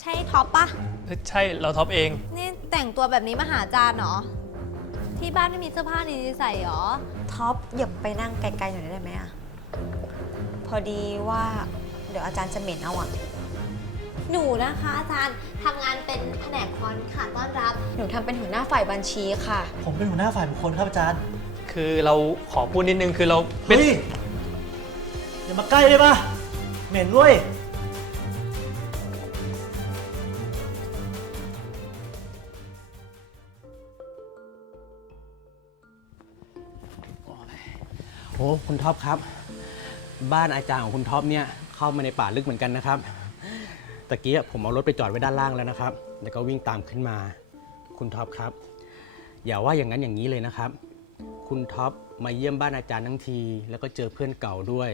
ใช่ท็อปปะเอ้ยใช่เราท็อปเอง นี่แต่งตัวแบบนี้มาหาอาจารย์เหรอ ที่บ้านไม่มีเสื้อผ้าดีๆใส่เหรอ ท็อปอย่าไปนั่งไกลๆหน่อยได้ไหมอะพอดีว่าเดี๋ยวอาจารย์จะเหม็นเอาอะหนูนะคะอาจารย์ทำงานเป็นแผนกคอนค่ะต้อนรับ หนูทำเป็นหัวหน้าฝ่ายบัญชีค่ะ ผมเป็นหัวหน้าฝ่ายบุคคลครับอาจารย์ คือเราขอพูดนิดนึงคือเราเป็นเฮ้ยอย่ามาใกล้ได้ปะเหม็นเว้ย คุณท็อปครับ บ้านอาจารย์ของคุณท็อปเนี่ยเข้ามาในป่าลึกเหมือนกันนะครับตะกี้ผมเอารถไปจอดไว้ด้านล่างแล้วนะครับ แล้วก็วิ่งตามขึ้นมา คุณท็อปครับ อย่าว่าอย่างนั้นอย่างนี้เลยนะครับ คุณท็อปมาเยี่ยมบ้านอาจารย์ทั้งที แล้วก็เจอเพื่อนเก่าด้วย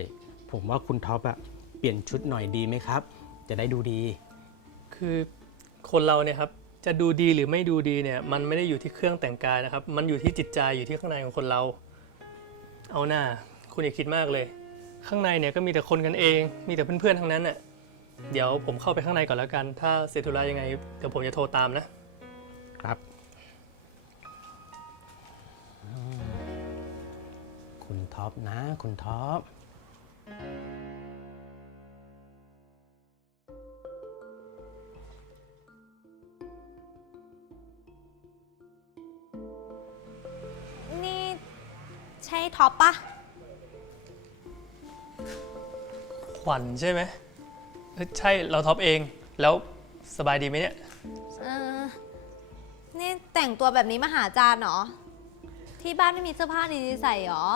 ผมว่าคุณท็อปอะเปลี่ยนชุดหน่อยดีไหมครับ จะได้ดูดี คือคนเราเนี่ยครับจะดูดีหรือไม่ดูดีเนี่ยมันไม่ได้อยู่ที่เครื่องแต่งกายนะครับ มันอยู่ที่จิตใจอยู่ที่ข้างในของคนเรา เอาหน้า คุณอย่าคิดมากเลย ข้างในเนี่ยก็มีแต่คนกันเอง มีแต่เพื่อนๆทั้งนั้นน่ะ เดี๋ยวผมเข้าไปข้างในก่อนแล้วกัน ถ้าเสร็จธุระยังไงเดี๋ยวผมจะโทรตามนะ ครับ คุณท็อปนะ คุณท็อป วัญใช่ไหมเอ้ยใช่เราท็อปเองแล้วสบายดีไหมเนี่ย เออนี่แต่งตัวแบบนี้มาหาอาจารย์เหรอ ที่บ้านไม่มีเสื้อผ้าดีๆใส่เหรอ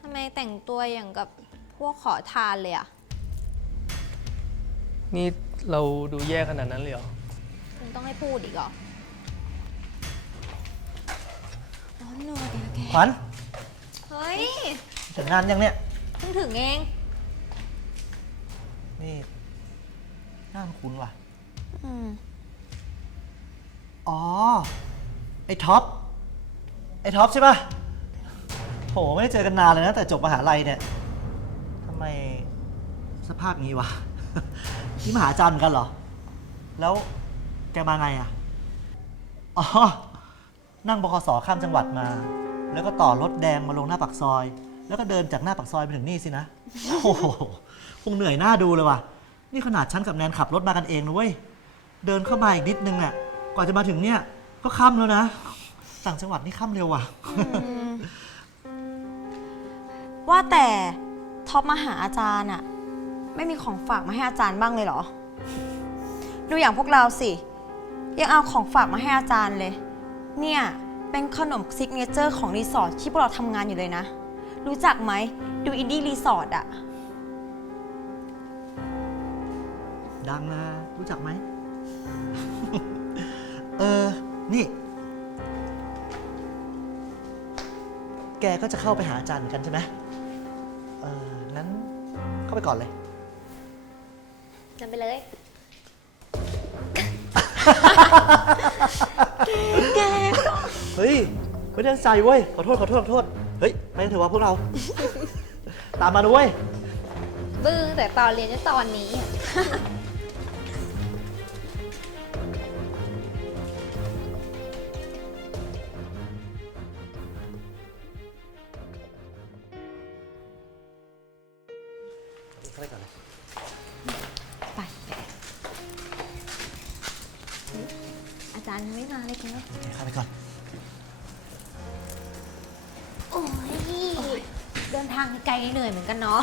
ทำไมแต่งตัวอย่างกับพวกขอทานเลยอะนี่เราดูแย่ขนาดนั้นเลยเหรอคุณต้องให้พูดอีกเหรอร้อนเลยอะแกขวัญเฮ้ย ถึงงานยังเนี่ยเพิ่งถึงเอง นี่น่าคุ้นว่ะ อืมอ๋อ ไอ้ท็อป ไอ้ท็อปใช่ปะโห ไม่ได้เจอกันนานเลยนะ แต่จบมหาลัยเนี่ยทำไมสภาพงี้วะ นี่มหาอาจารย์เหมือนกันเหรอ แล้วแกมาไงอะอ๋อ นั่งบคสข้ามจังหวัดมา แล้วก็ต่อรถแดงมาลงหน้าปากซอย แล้วก็เดินจากหน้าปากซอยไปถึงนี่สินะ โอ้โห คงเหนื่อยหน้าดูเลยว่ะ นี่ขนาดฉันกับแนนขับรถมากันเองนะเว้ย เดินเข้ามาอีกนิดนึงอะกว่าจะมาถึงเนี่ย ก็ค่ำแล้วนะ ต่างจังหวัดนี่ค่ำเร็วว่ะ ว่าแต่ท็อปมาหาอาจารย์อะไม่มีของฝากมาให้อาจารย์บ้างเลยเหรอ ดูอย่างพวกเราสิ ยังเอาของฝากมาให้อาจารย์เลย เนี่ย เป็นขนมซิกเนเจอร์ของรีสอร์ทที่พวกเราทำงานอยู่เลยนะ รู้จักไหมดูอินดี้รีสอร์ทอะ ดังนะรู้จักไหม เออ นี่ แกก็จะเข้าไปหาอาจารย์เหมือนกันใช่ไหมเอองั้นเข้าไปก่อนเลยนั่นไปเลยเฮ้ย ไม่ได้ตั้งใจเว้ย ขอโทษ ขอโทษ ขอโทษ เฮ้ย ไปกันเถอะวะพวกเรา ตามมาด้วยบึ้งแต่ตอนเรียนจนตอนนี้เข้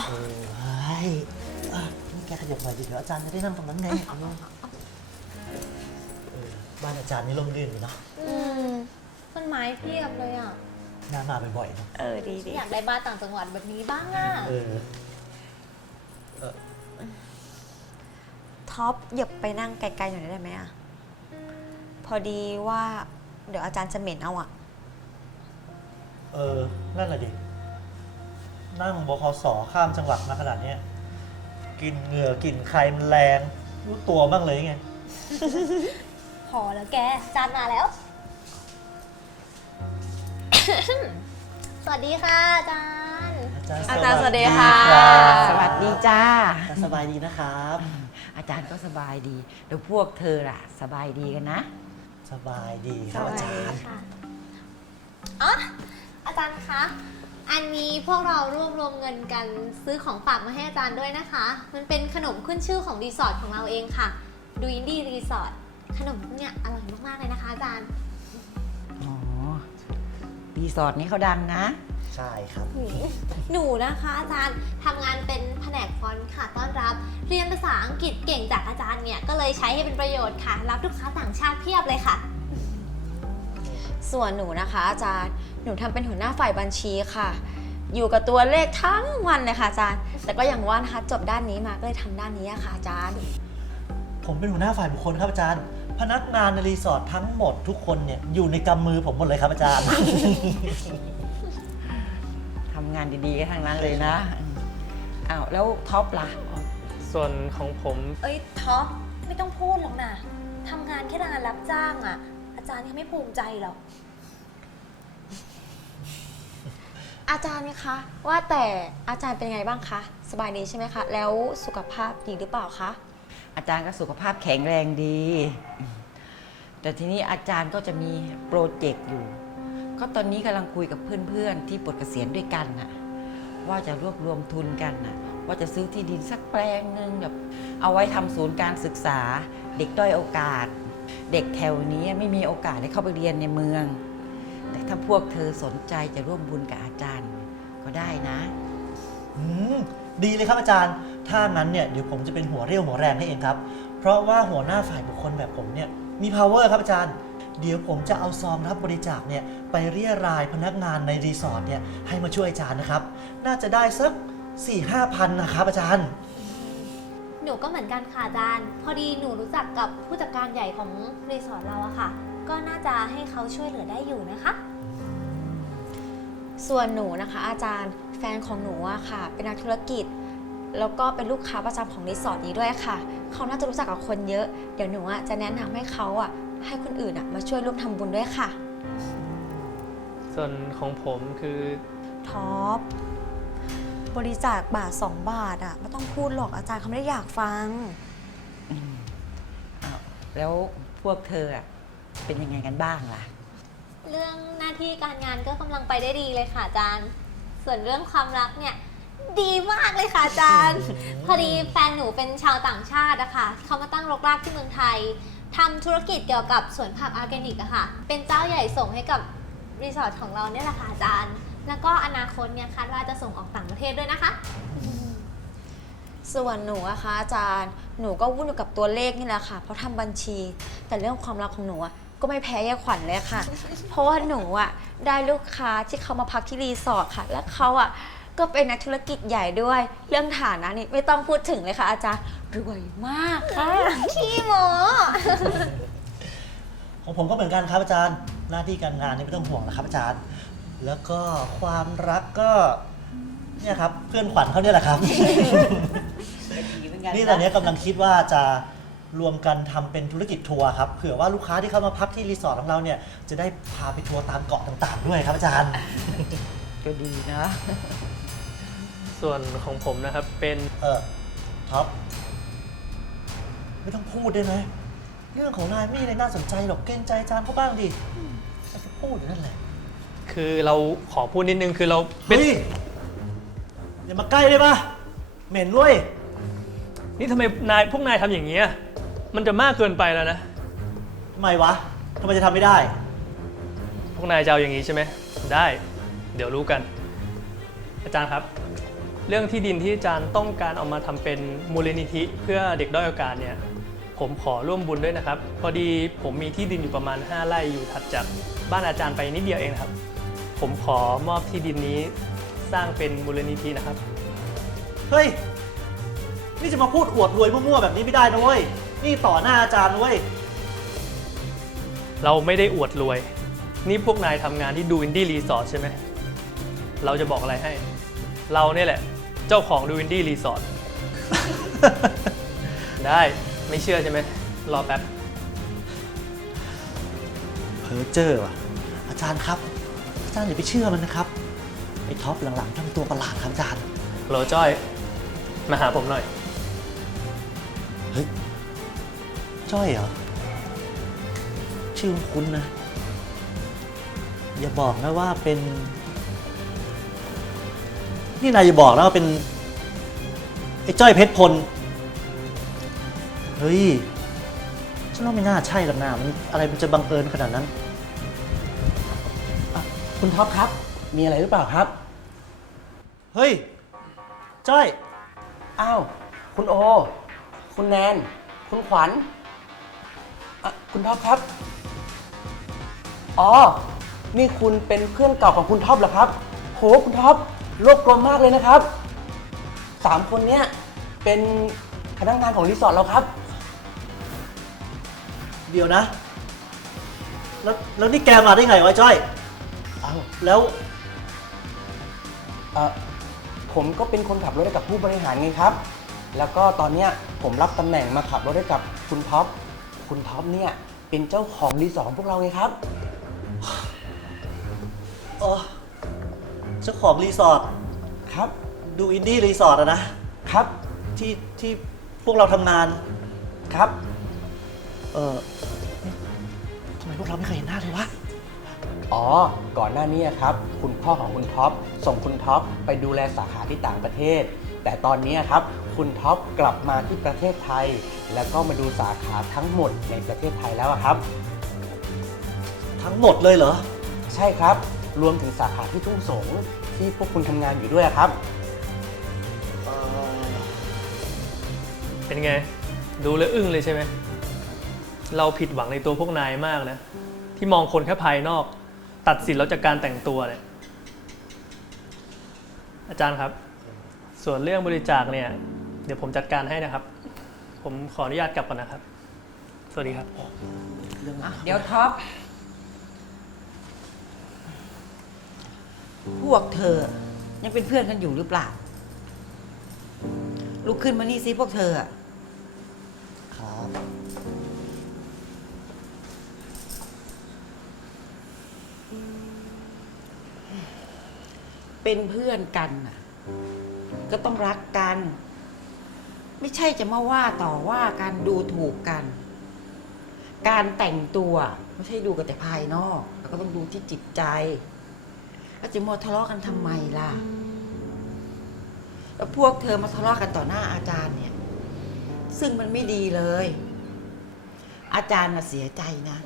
เหมือนกันเนาะเออเฮ้ยเออนี่แกขยับหน่อยดิเดี๋ยวอาจารย์จะได้นั่งตรงนั้นไงเอาเออบ้านอาจารย์นี่ร่มรื่นอยู่เนาะอืมต้นไม้เพียบเลยอะ น่ามาบ่อยๆเนาะเออดีดีอยากได้บ้านต่างจังหวัดแบบนี้บ้างอะ เออท็อปอย่าไปนั่งไกลๆหน่อยได้ไหมอะพอดีว่า เดี๋ยวอาจารย์จะเหม็นเอาอะเออนั่นแหละดิ นั่งบคสข้ามจังหวัดมาขนาดเนี้ยกินเหงื่อกลินใครมันแรง รู้ตัวบ้างเลยไง พอแล้วแก จานมาแล้ว สวัสดีค่ะอาจารย์ อาอาจารย์สวัสดีค่ะสวัสดีจ้า อาจารย์สบายดีนะครับ อาจารย์ก็สบายดีแล้วพวกเธอล่ะ สบายดีกันนะ สบายดีครับอาจารย์อ๋อ อาจารย์คะ อันนี้พวกเรารวบรวมเงินกันซื้อของฝากมาให้อาจารย์ด้วยนะคะ มันเป็นขนมขึ้นชื่อของรีสอร์ทของเราเองค่ะ ดูอินดี้รีสอร์ท ขนมเนี่ยอร่อยมาก ๆ เลยนะคะอาจารย์ อ๋อรีสอร์ทนี้เขาดังนะ ใช่ครับ หนูนะคะอาจารย์ทำงานเป็นแผนกฟอนต์ค่ะต้อนรับ เรียนภาษาอังกฤษเก่งจากอาจารย์เนี่ย ก็เลยใช้ให้เป็นประโยชน์ค่ะ รับลูกค้าต่างชาติเพียบเลยค่ะ ส่วนหนูนะคะอาจารย์ หนูทำเป็นหัวหน้าฝ่ายบัญชีค่ะ อยู่กับตัวเลขทั้งวันเลยค่ะอาจารย์ แต่ก็อย่างว่านะคะจบด้านนี้มาก็เลยทำด้านนี้อะค่ะอาจารย์ ผมเป็นหัวหน้าฝ่ายบุคคลครับอาจารย์ พนักงานในรีสอร์ททั้งหมดทุกคนเนี่ยอยู่ในกำมือผมหมดเลยครับอาจารย์ ทำงานดีๆกันทั้งนั้นเลยนะอ้าวแล้วท็อปล่ะ ส่วนของผม เอ้ยท็อปไม่ต้องพูดหรอกนะทำงานแค่งานรับจ้างอะอา จารย์ยังไม่ภูมิใจหรอก อาจารย์คะ ว่าแต่อาจารย์เป็นไงบ้างคะ สบายดีใช่ไหมคะ แล้วสุขภาพดีหรือเปล่าคะ อาจารย์ก็สุขภาพแข็งแรงดี แต่ทีนี้อาจารย์ก็จะมีโปรเจกต์อยู่ ก็ตอนนี้กำลังคุยกับเพื่อนๆ ที่ปลดเกษียณด้วยกันน่ะ ว่าจะรวบรวมทุนกันน่ะ ว่าจะซื้อที่ดินสักแปลงหนึ่งแบบเอาไว้ทำศูนย์การศึกษา เด็กด้อยโอกาส เด็กแถวนี้ไม่มีโอกาสได้เข้าไปเรียนในเมือง แต่ถ้าพวกเธอสนใจจะร่วมบุญกับอาจารย์ก็ได้นะ อืมดีเลยครับอาจารย์ ถ้างั้นเนี่ยเดี๋ยวผมจะเป็นหัวเรี่ยวหัวแรงให้เองครับ เพราะว่าหัวหน้าฝ่ายบุคคลแบบผมเนี่ยมี power ครับอาจารย์ เดี๋ยวผมจะเอาซองรับบริจาคเนี่ยไปเรียรายพนักงานในรีสอร์ทเนี่ยให้มาช่วยอาจารย์นะครับ น่าจะได้สัก4ี่ห้าพันนะครับอาจารย์ นูก็เหมือนกันค่ะอาจารย์ พอดีหนูรู้จักกับผู้จัดการใหญ่ของรีสอร์ทเราอะค่ะ ก็น่าจะให้เขาช่วยเหลือได้อยู่นะคะ ส่วนหนูนะคะอาจารย์แฟนของหนูอะค่ะ เป็นนักธุรกิจ แล้วก็เป็นลูกค้าประจำของรีสอร์ทนี้ด้วยค่ะ เขาน่าจะรู้จักกับคนเยอะ เดี๋ยวหนูอะจะแนะนำให้เขาอะให้คนอื่นอะมาช่วยร่วมทำบุญด้วยค่ะ ส่วนของผมคือท็อป บริจาคบาท2บาทอะไม่ต้องพูดหรอกอาจารย์เขาไม่ได้อยากฟัง อ้าวแล้วพวกเธออะเป็นยังไงกันบ้างล่ะ เรื่องหน้าที่การงานก็กำลังไปได้ดีเลยค่ะอาจารย์ ส่วนเรื่องความรักเนี่ย ดีมากเลยค่ะอาจารย์ พอดีแฟนหนูเป็นชาวต่างชาติอะค่ะเขามาตั้งรกรากที่เมืองไทยทำธุรกิจเกี่ยวกับสวนผักออร์แกนิกอะค่ะ เป็นเจ้าใหญ่ส่งให้กับรีสอร์ทของเราเนี่ยแหละค่ะอาจารย์ แล้วก็อนาคตเนี่ยคาดว่าจะส่งออกต่างประเทศด้วยนะคะ ส่วนหนูอะคะอาจารย์ หนูก็วุ่นอยู่กับตัวเลขนี่แหละค่ะ เพราะทำบัญชี แต่เรื่องความรักของหนูอะก็ไม่แพ้ยายขวัญเลยค่ะ เพราะว่าหนูอะได้ลูกค้าที่เขามาพักที่รีสอร์ทค่ะ และเขาอะก็เป็นนักธุรกิจใหญ่ด้วย เรื่องฐานะนี่ไม่ต้องพูดถึงเลยค่ะ อาจารย์รวยมากค่ะ ขี้โมของผมก็เหมือนกันครับอาจารย์ หน้าที่การงานนี่ไม่ต้องห่วงนะครับอาจารย์ แล้วก็ความรักก็เนี่ยครับเพื่อนขวัญเขาเนี่ยแหละครับนี่ตอนนี้กำลังคิดว่าจะรวมกันทำเป็นธุรกิจทัวร์ครับเผื่อว่าลูกค้าที่เข้ามาพักที่รีสอร์ทของเราเนี่ยจะได้พาไปทัวร์ตามเกาะต่างๆ ด้วยครับอาจารย์ ก็ดีนะ ส่วนของผมนะครับเป็นเออท็อปไม่ต้องพูดได้ไหมเรื่องของนายไม่มีอะไรน่าสนใจหรอกเกรงใจอาจารย์เขาบ้างดิไม่ต้องพูดอยู่นั่นแหละ คือเราขอพูดนิดนึงคือเราเป็นเฮ้ยอย่ามาใกล้ได้ปะเหม็นเว้ยนี่ทำไมนายพวกนายทำอย่างนี้ยมันจะมากเกินไปแล้วนะ ทำไมวะทำไมจะทำไม่ได้ พวกนายจะเอาอย่างนี้ใช่ไหมได้ เดี๋ยวรู้กัน อาจารย์ครับ เรื่องที่ดินที่อาจารย์ต้องการเอามาทำเป็นมูลนิธิ เพื่อเด็กด้อยโอกาสเนี่ย ผมขอร่วมบุญด้วยนะครับ พอดีผมมีที่ดินอยู่ประมาณ 5 ไร่อยู่ถัดจากบ้านอาจารย์ไปนิดเดียวเองนะครับ ผมขอมอบที่ดินนี้สร้างเป็นมูลนิธินะครับ เฮ้ย นี่จะมาพูดอวดรวยมั่วๆแบบนี้ไม่ได้นะเว้ย นี่ต่อหน้าอาจารย์นะเว้ย เราไม่ได้อวดรวย นี่พวกนายทำงานที่ดูอินดี้รีสอร์ทใช่ไหม เราจะบอกอะไรให้ เราเนี่ยแหละ เจ้าของดูอินดี้รีสอร์ท ได้ไม่เชื่อใช่ไหม รอแป๊บ เพอเจอร์ว่ะ อาจารย์ครับ อาจารย์อย่าไปเชื่อมันนะครับ ไอ้ท็อปหลังๆทำตัวประหลาดครับอาจารย์ โหลจ้อย มาหาผมหน่อย เฮ้ย จ้อยเหรอ ชื่อคุ้นๆนะ อย่าบอกนะว่าเป็น นี่นายอย่าบอกนะว่าเป็น ไอ้จ้อยเพชรพล เฮ้ย ฉันว่าไม่น่าใช่หรอกนะมันอะไรมันจะบังเอิญขนาดนั้น คุณท็อปครับ มีอะไรหรือเปล่าครับ เฮ้ย จ้อย อ้าว คุณโอ คุณแนน คุณขวัญอะคุณท็อปครับ อ๋อ นี่คุณเป็นเพื่อนเก่าของคุณท็อปเหรอครับ โห คุณท็อป โลกกลมมากเลยนะครับ สามคนเนี้ยเป็นพนักงานของรีสอร์ทเราครับ เดี๋ยวนะ แล้วแล้วนี่แกมาได้ไงวะจ้อย อ้าวแล้วเอ่อผมก็เป็นคนขับรถให้กับผู้บริหารไงครับ แล้วก็ตอนเนี้ยผมรับตำแหน่งมาขับรถให้กับคุณท็อป คุณท็อปเนี่ยเป็นเจ้าของรีสอร์ทของพวกเราไงครับ เออเจ้าของรีสอร์ทครับ ดูอินดี้รีสอร์ทอะนะ ครับ ที่ที่พวกเราทำงาน ครับ เออนี่ทำไมพวกเราไม่เคยเห็นหน้าเลยวะ อ๋อ ก่อนหน้านี้ครับ คุณพ่อของคุณท็อปส่งคุณท็อปไปดูแลสาขาที่ต่างประเทศ แต่ตอนนี้ครับ คุณท็อปกลับมาที่ประเทศไทย แล้วก็มาดูสาขาทั้งหมดในประเทศไทยแล้วอะครับ ทั้งหมดเลยเหรอ ใช่ครับ รวมถึงสาขาที่ทุ่งสงที่พวกคุณทำงานอยู่ด้วยครับเออเป็นไง ดูแล้วอึ้งเลยใช่ไหม เราผิดหวังในตัวพวกนายมากนะ ที่มองคนแค่ภายนอก ตัดสินเราจากการแต่งตัวเนี่ยอาจารย์ครับ ส่วนเรื่องบริจาคเนี่ย เดี๋ยวผมจัดการให้นะครับ ผมขออนุญาตกลับก่อนนะครับ สวัสดีครับ อะเดี๋ยวท็อป พวกเธอ ยังเป็นเพื่อนกันอยู่หรือเปล่า ลุกขึ้นมานี่สิพวกเธออะครับ เป็นเพื่อนกันน่ะ ก็ต้องรักกัน ไม่ใช่จะมาว่าต่อว่ากันดูถูกกัน การแต่งตัวไม่ใช่ดูกันแต่ภายนอกแล้วก็ต้องดูที่จิตใจ แล้วจะมัวทะเลาะกันทำไมล่ะ แล้วพวกเธอมาทะเลาะกันต่อหน้าอาจารย์เนี่ย ซึ่งมันไม่ดีเลย อาจารย์น่ะเสียใจนะ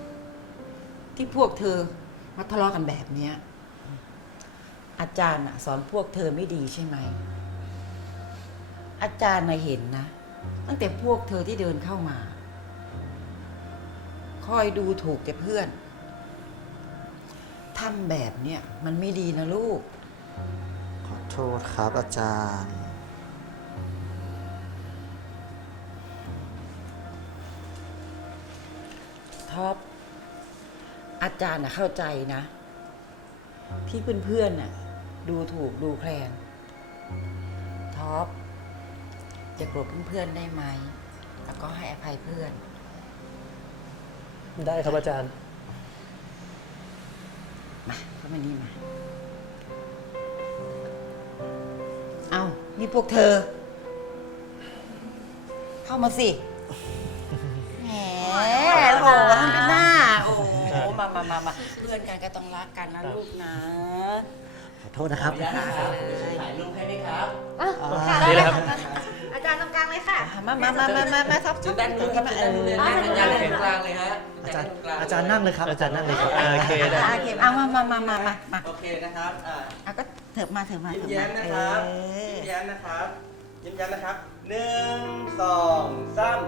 ที่พวกเธอมาทะเลาะกันแบบเนี้ย อาจารย์น่ะสอนพวกเธอไม่ดีใช่ไหม อาจารย์น่ะเห็นนะ ตั้งแต่พวกเธอที่เดินเข้ามา คอยดูถูกแต่เพื่อนทำแบบเนี้ยมันไม่ดีนะลูก ขอโทษครับอาจารย์ ท็อปอาจารย์น่ะเข้าใจนะ ที่เพื่อนๆน่ะ ดูถูกดูแคลนท็อปจะโกรธเพื่อนๆได้ไหม แล้วก็ให้อภัยเพื่อน ได้ครับอาจารย์ มาเข้ามานี่มา เอานี่พวกเธอ เข้ามาสิ แหมโหทำเป็นหน้า โอ้โหมามามามาเพื่อนกันก็ต้องรักกันนะลูกนะ ขอโทษนะครับ ถ่ายรูปให้ไหมครับอะอ่าค่ะนี่เลยครับ อาจารย์ตรงกลางเลยค่ะ มามามามามามาท็อปท็อปด้านนู้นครับด้านนู้นเลยอ๋ออาจารย์ตรงกลางเลยฮะอาจารย์อาจารย์นั่งเลยครับ อาจารย์นั่งเลยครับอ่าโอเคได้โอเคเอามามามามามามาโอเคนะครับอ่าเอาก็เถิบมาเถิบมายิ้มเถิบแย้มามนะครับเออยิ้มแย้มนะครับยิ้มแย้มนะครับหนึ่งสองสาม